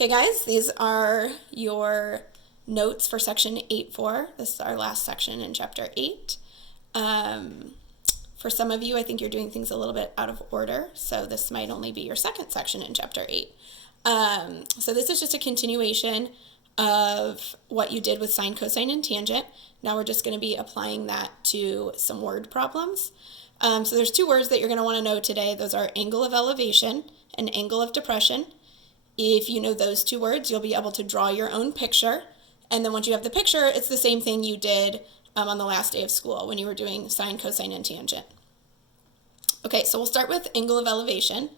Okay, guys, these are your notes for section 8.4. This is our last section in chapter 8. For some of you, I think you're doing things a little bit out of order, so this might only be your second section in chapter 8. So this is just a continuation of what you did with sine, cosine, and tangent. Now we're just going to be applying that to some word problems. So there's two words that you're going to want to know today. Those are angle of elevation and angle of depression. If you know those two words, you'll be able to draw your own picture. And then once you have the picture, it's the same thing you did on the last day of school when you were doing sine, cosine, and tangent. Okay, so we'll start with angle of elevation.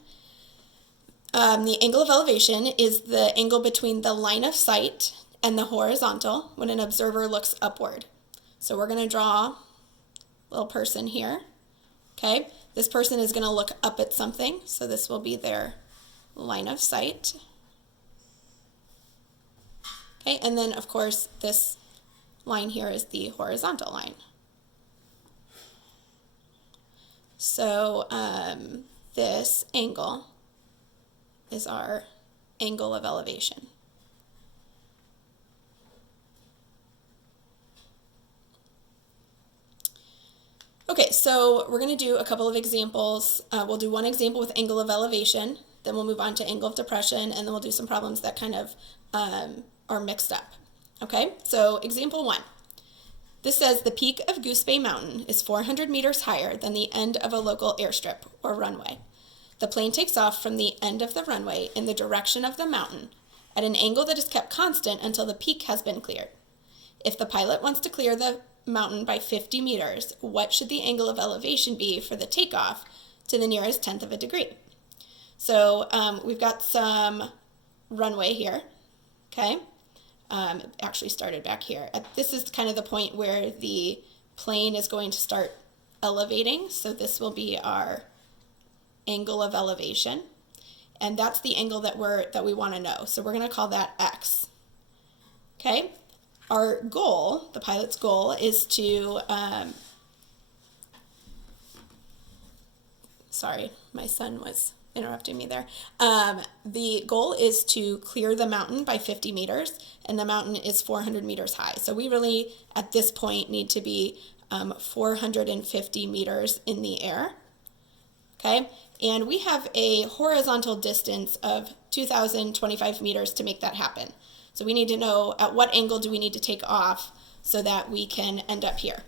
The angle of elevation is the angle between the line of sight and the horizontal when an observer looks upward. So we're going to draw a little person here. Okay, this person is going to look up at something, so this will be their line of sight. Okay, and then of course this line here is the horizontal line. So this angle is our angle of elevation. Okay, so we're going to do a couple of examples. We'll do one example with angle of elevation, then we'll move on to angle of depression, and then we'll do some problems that kind of are mixed up. Okay, so example 1. This says the peak of Goose Bay Mountain is 400 meters higher than the end of a local airstrip or runway. The plane takes off from the end of the runway in the direction of the mountain at an angle that is kept constant until the peak has been cleared. If the pilot wants to clear the mountain by 50 meters, what should the angle of elevation be for the takeoff to the nearest tenth of a degree? So we've got some runway here, okay? Actually started back here. This is kind of the point where the plane is going to start elevating, so this will be our angle of elevation, and that's the angle that we want to know. So we're going to call that x. Okay, our goal, the pilot's goal, is to sorry, my son was interrupting me there. The goal is to clear the mountain by 50 meters, and the mountain is 400 meters high. So we really, at this point, need to be 450 meters in the air. Okay, and we have a horizontal distance of 2,025 meters to make that happen. So we need to know at what angle do we need to take off so that we can end up here.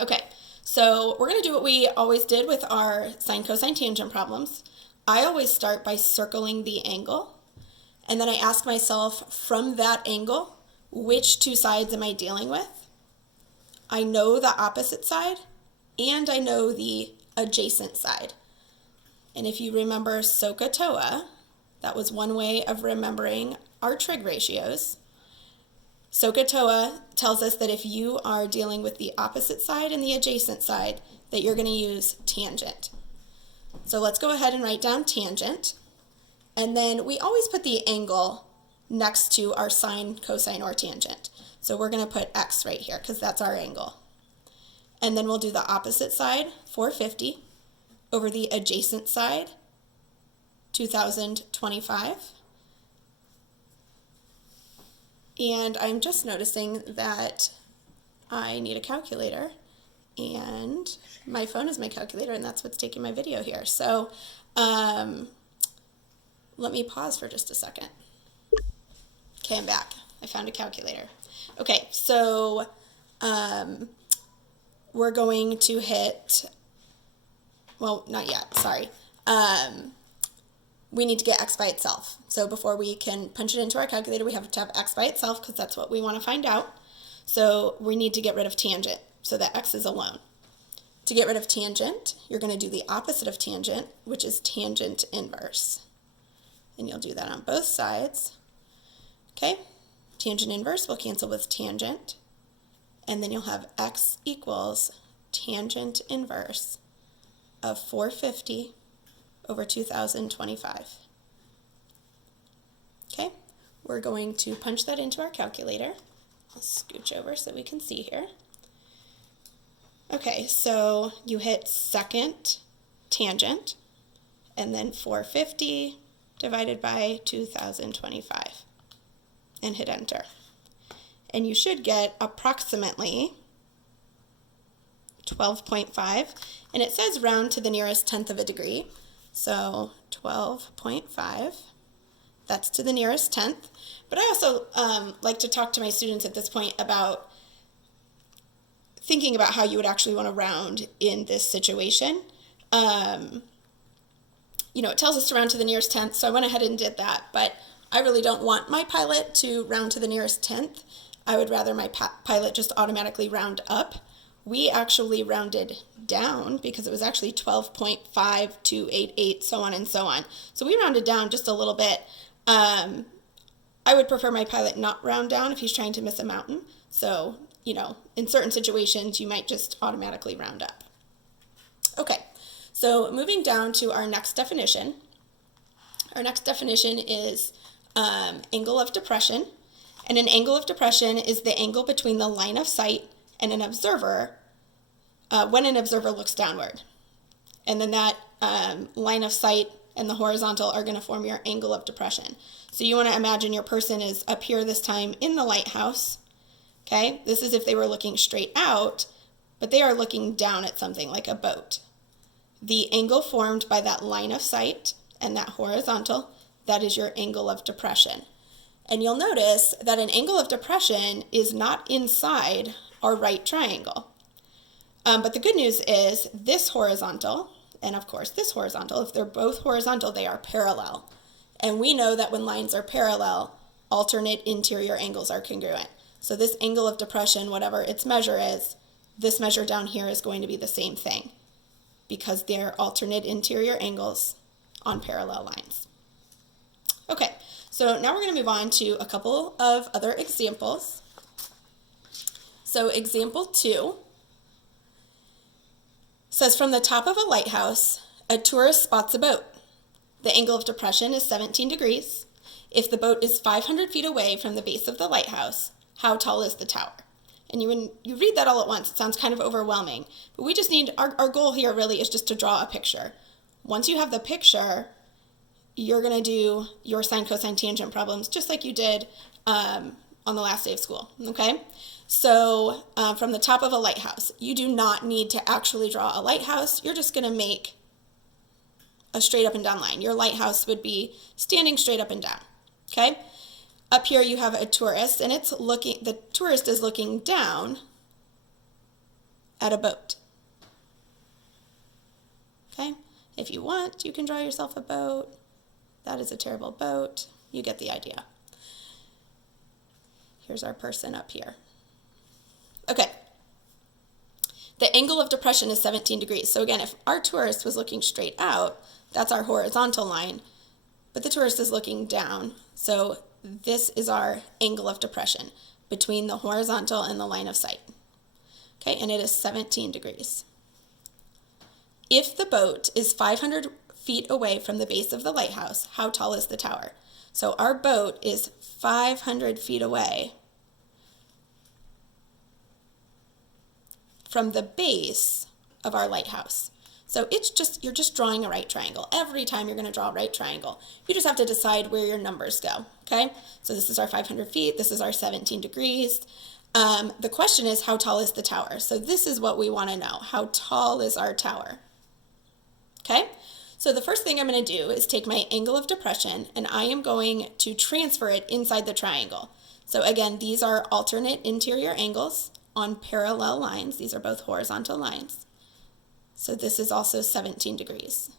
Okay, so we're going to do what we always did with our sine, cosine, tangent problems. I always start by circling the angle, and then I ask myself, from that angle, which two sides am I dealing with? I know the opposite side, and I know the adjacent side. And if you remember SOHCAHTOA, that was one way of remembering our trig ratios. SOHCAHTOA tells us that if you are dealing with the opposite side and the adjacent side, that you're going to use tangent. So let's go ahead and write down tangent. And then we always put the angle next to our sine, cosine, or tangent. So we're going to put x right here because that's our angle. And then we'll do the opposite side, 450, over the adjacent side, 2025. And I'm just noticing that I need a calculator, and my phone is my calculator, and that's what's taking my video here. So let me pause for just a second. Okay, I'm back. I found a calculator. Okay, so we're going to hit, well, not yet, sorry. We need to get x by itself. So before we can punch it into our calculator, we have to have x by itself because that's what we want to find out. So we need to get rid of tangent so that x is alone. To get rid of tangent, you're going to do the opposite of tangent, which is tangent inverse. And you'll do that on both sides. Okay, tangent inverse will cancel with tangent. And then you'll have x equals tangent inverse of 450 over 2025. Okay, we're going to punch that into our calculator. I'll scooch over so we can see here. Okay, so you hit second tangent, and then 450 divided by 2025 and hit enter. And you should get approximately 12.5, and it says round to the nearest tenth of a degree. So 12.5, that's to the nearest tenth. But I also like to talk to my students at this point about thinking about how you would actually want to round in this situation. It tells us to round to the nearest tenth, so I went ahead and did that, but I really don't want my Pilot to round to the nearest tenth. I would rather my Pilot just automatically round up. We actually rounded down because it was actually 12.5288, so on and so on. So we rounded down just a little bit. I would prefer my Pilot not round down if he's trying to miss a mountain. So, in certain situations, you might just automatically round up. Okay, so moving down to our next definition. Our next definition is angle of depression. And an angle of depression is the angle between the line of sight and an observer when an observer looks downward. And then that line of sight and the horizontal are going to form your angle of depression. So you want to imagine your person is up here this time in the lighthouse. Okay, this is if they were looking straight out, but they are looking down at something like a boat. The angle formed by that line of sight and that horizontal, that is your angle of depression. And you'll notice that an angle of depression is not inside our right triangle. But the good news is this horizontal, and of course this horizontal, if they're both horizontal, they are parallel. And we know that when lines are parallel, alternate interior angles are congruent. So this angle of depression, whatever its measure is, this measure down here is going to be the same thing because they're alternate interior angles on parallel lines. Okay, so now we're going to move on to a couple of other examples. So example 2 says from the top of a lighthouse, a tourist spots a boat. The angle of depression is 17 degrees. If the boat is 500 feet away from the base of the lighthouse, how tall is the tower? And you read that all at once, it sounds kind of overwhelming, but we just need, our goal here really is just to draw a picture. Once you have the picture, you're going to do your sine, cosine, tangent problems just like you did on the last day of school, okay? So from the top of a lighthouse, you do not need to actually draw a lighthouse. You're just going to make a straight up and down line. Your lighthouse would be standing straight up and down, okay? Up here you have a tourist, and the tourist is looking down at a boat. Okay? If you want, you can draw yourself a boat. That is a terrible boat. You get the idea. Here's our person up here. Okay. The angle of depression is 17 degrees. So again, if our tourist was looking straight out, that's our horizontal line, but the tourist is looking down. So this is our angle of depression between the horizontal and the line of sight. Okay, and it is 17 degrees. If the boat is 500 feet away from the base of the lighthouse, how tall is the tower? So our boat is 500 feet away from the base of our lighthouse. So you're just drawing a right triangle. Every time you're going to draw a right triangle, you just have to decide where your numbers go, okay? So this is our 500 feet, this is our 17 degrees. The question is, how tall is the tower? So this is what we want to know. How tall is our tower? Okay? So the first thing I'm going to do is take my angle of depression, and I am going to transfer it inside the triangle. So again, these are alternate interior angles on parallel lines. These are both horizontal lines. So this is also 17 degrees,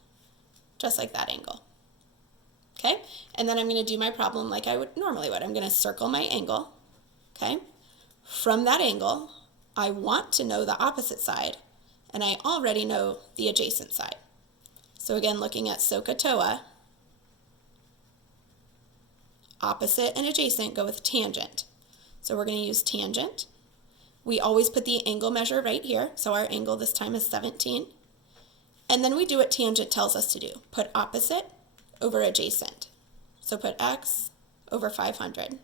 just like that angle. Okay, and then I'm going to do my problem like I would normally would. I'm going to circle my angle, okay? From that angle, I want to know the opposite side, and I already know the adjacent side. So again, looking at SOHCAHTOA, opposite and adjacent go with tangent. So we're going to use tangent. We always put the angle measure right here. So our angle this time is 17. And then we do what tangent tells us to do. Put opposite over adjacent. So put x over 500.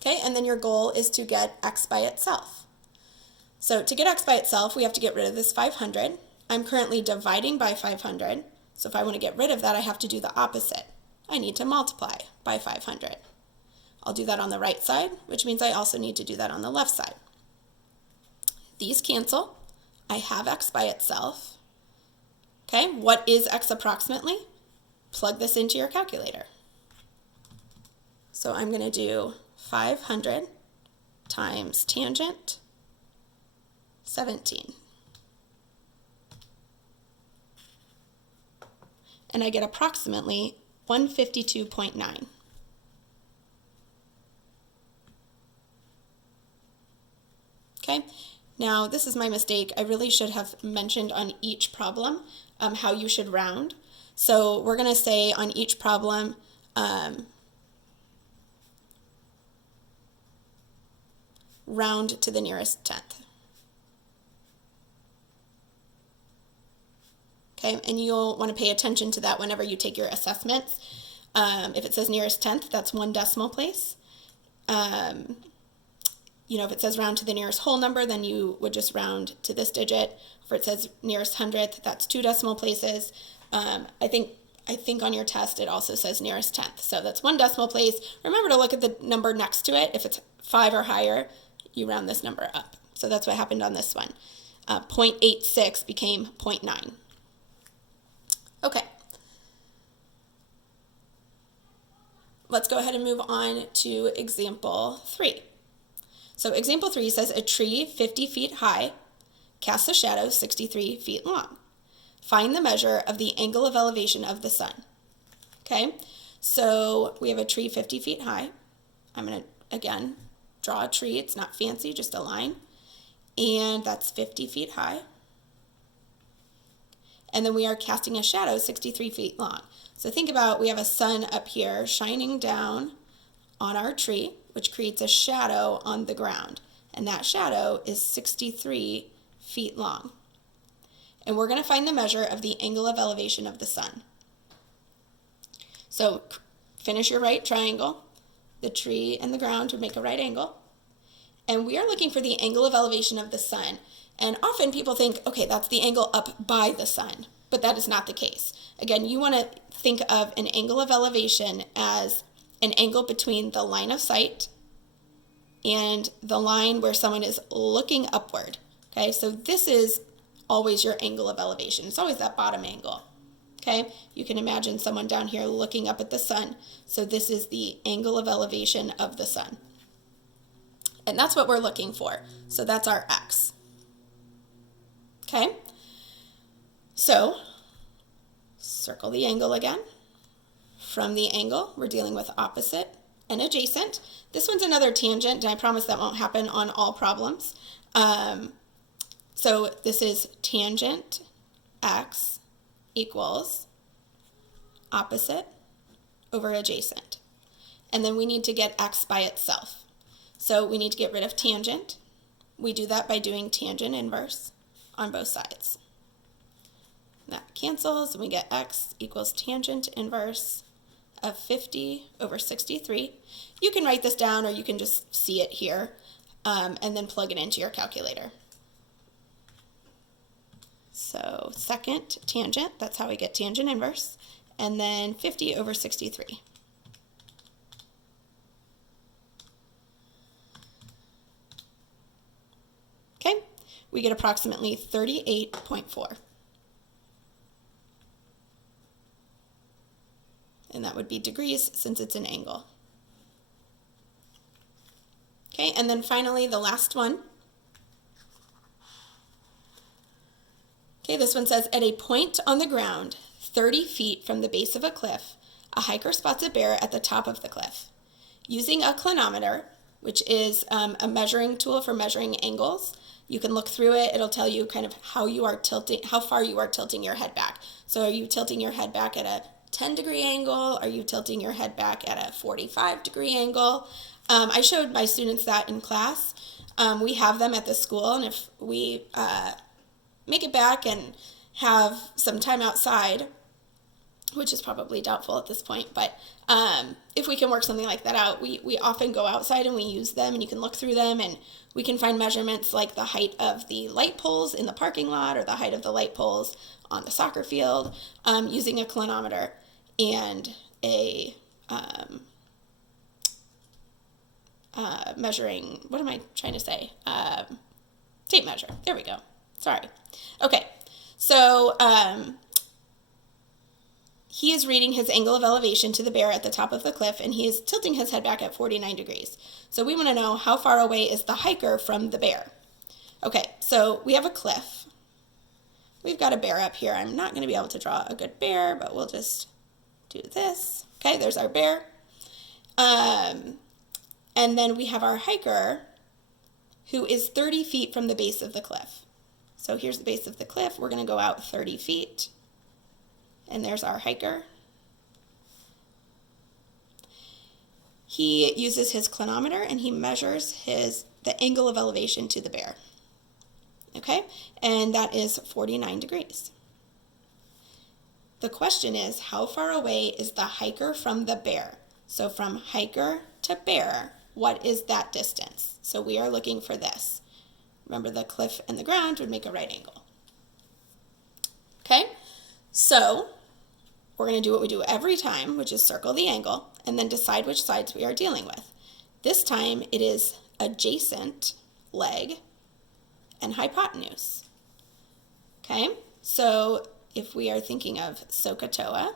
Okay, and then your goal is to get x by itself. So to get x by itself, we have to get rid of this 500. I'm currently dividing by 500. So if I want to get rid of that, I have to do the opposite. I need to multiply by 500. I'll do that on the right side, which means I also need to do that on the left side. These cancel. I have x by itself. Okay, what is x approximately? Plug this into your calculator. So I'm going to do 500 times tangent 17. And I get approximately 152.9. Okay, now this is my mistake. I really should have mentioned on each problem how you should round. So we're going to say on each problem, round to the nearest tenth. Okay, and you'll want to pay attention to that whenever you take your assessments. If it says nearest tenth, that's 1 decimal place. If it says round to the nearest whole number, then you would just round to this digit. If it says nearest hundredth, that's 2 decimal places. I think on your test it also says nearest tenth, so that's 1 decimal place. Remember to look at the number next to it. If it's 5 or higher, you round this number up. So that's what happened on this one. 0.86 became 0.9. Okay. Let's go ahead and move on to example 3. So example 3 says a tree 50 feet high casts a shadow 63 feet long. Find the measure of the angle of elevation of the sun. Okay, so we have a tree 50 feet high. I'm going to, again, draw a tree. It's not fancy, just a line. And that's 50 feet high. And then we are casting a shadow 63 feet long. So think about, we have a sun up here shining down on our tree, which creates a shadow on the ground. And that shadow is 63 feet long. And we're going to find the measure of the angle of elevation of the sun. So finish your right triangle. The tree and the ground would make a right angle. And we are looking for the angle of elevation of the sun. And often people think, okay, that's the angle up by the sun. But that is not the case. Again, you want to think of an angle of elevation as an angle between the line of sight and the line where someone is looking upward. Okay, so this is always your angle of elevation. It's always that bottom angle. Okay, you can imagine someone down here looking up at the sun. So this is the angle of elevation of the sun. And that's what we're looking for. So that's our x. Okay, so circle the angle again. From the angle, we're dealing with opposite and adjacent. This one's another tangent, and I promise that won't happen on all problems. So this is tangent x equals opposite over adjacent. And then we need to get x by itself. So we need to get rid of tangent. We do that by doing tangent inverse on both sides. That cancels, and we get x equals tangent inverse of 50 over 63. You can write this down, or you can just see it here, and then plug it into your calculator. So second tangent, that's how we get tangent inverse, and then 50 over 63. Okay, we get approximately 38.4. And that would be degrees since it's an angle. Okay, and then finally the last one. Okay, this one says, at a point on the ground, 30 feet from the base of a cliff, a hiker spots a bear at the top of the cliff. Using a clinometer, which is a measuring tool for measuring angles, you can look through it. It'll tell you kind of how you are tilting, how far you are tilting your head back. So are you tilting your head back at a 10-degree angle? Are you tilting your head back at a 45-degree angle? I showed my students that in class. We have them at the school, and if we make it back and have some time outside, which which is probably doubtful at this point, but if we can work something like that out, we often go outside and we use them, and you can look through them, and we can find measurements like the height of the light poles in the parking lot or the height of the light poles on the soccer field using a clinometer and a measuring, what am I trying to say? Tape measure. There we go. Sorry. Okay. So he is reading his angle of elevation to the bear at the top of the cliff, and he is tilting his head back at 49 degrees. So we want to know how far away is the hiker from the bear. Okay, so we have a cliff. We've got a bear up here. I'm not going to be able to draw a good bear, but we'll just do this. Okay, there's our bear. And then we have our hiker, who is 30 feet from the base of the cliff. So here's the base of the cliff. We're going to go out 30 feet. And there's our hiker. He uses his clinometer and he measures the angle of elevation to the bear. Okay? And that is 49 degrees. The question is, how far away is the hiker from the bear? So from hiker to bear, what is that distance? So we are looking for this. Remember, the cliff and the ground would make a right angle. Okay? So we're going to do what we do every time, which is circle the angle and then decide which sides we are dealing with. This time it is adjacent leg and hypotenuse. Okay? So if we are thinking of SOHCAHTOA,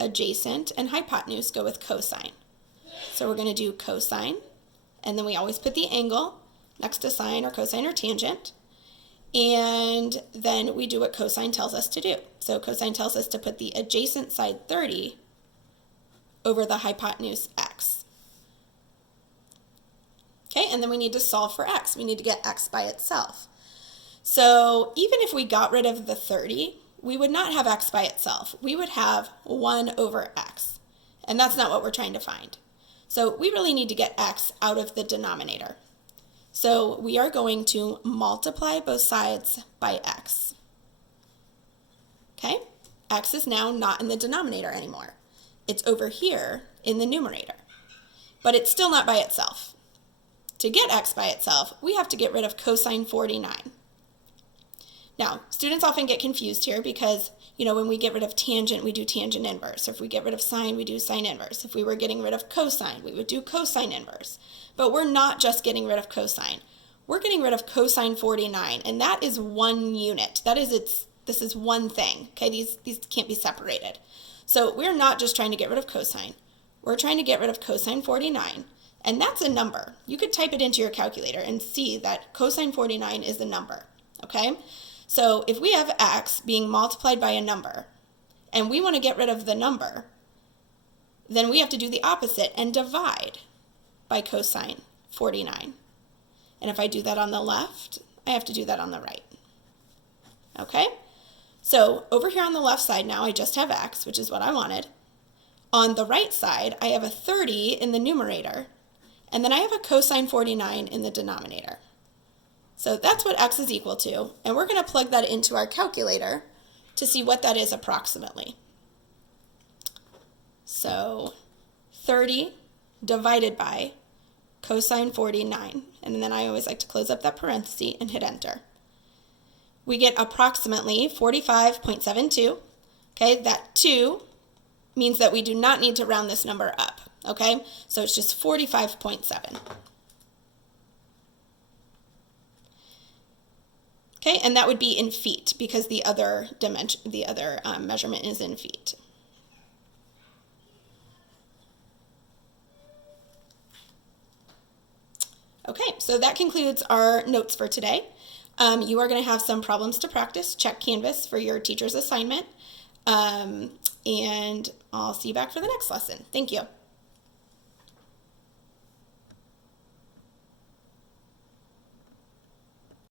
adjacent and hypotenuse go with cosine. So we're going to do cosine, and then we always put the angle next to sine or cosine or tangent, and then we do what cosine tells us to do. So cosine tells us to put the adjacent side 30 over the hypotenuse x. Okay, and then we need to solve for x. We need to get x by itself. So even if we got rid of the 30, we would not have x by itself. We would have 1 over x, and that's not what we're trying to find. So we really need to get x out of the denominator. So we are going to multiply both sides by x. Okay? X is now not in the denominator anymore. It's over here in the numerator. But it's still not by itself. To get x by itself, we have to get rid of cosine 49. Now, students often get confused here because, when we get rid of tangent, we do tangent inverse. If we get rid of sine, we do sine inverse. If we were getting rid of cosine, we would do cosine inverse. But we're not just getting rid of cosine. We're getting rid of cosine 49, and that is one unit. This is one thing. Okay, these can't be separated. So we're not just trying to get rid of cosine. We're trying to get rid of cosine 49, and that's a number. You could type it into your calculator and see that cosine 49 is a number. Okay? So if we have x being multiplied by a number, and we want to get rid of the number, then we have to do the opposite and divide by cosine 49. And if I do that on the left, I have to do that on the right. Okay? So over here on the left side now, I just have x, which is what I wanted. On the right side, I have a 30 in the numerator, and then I have a cosine 49 in the denominator. So that's what x is equal to, and we're going to plug that into our calculator to see what that is approximately. So 30 divided by cosine 49, and then I always like to close up that parenthesis and hit enter. We get approximately 45.72. Okay, that 2 means that we do not need to round this number up. Okay, so it's just 45.7. Okay, and that would be in feet because the other measurement is in feet. Okay, so that concludes our notes for today. You are going to have some problems to practice. Check Canvas for your teacher's assignment. And I'll see you back for the next lesson. Thank you.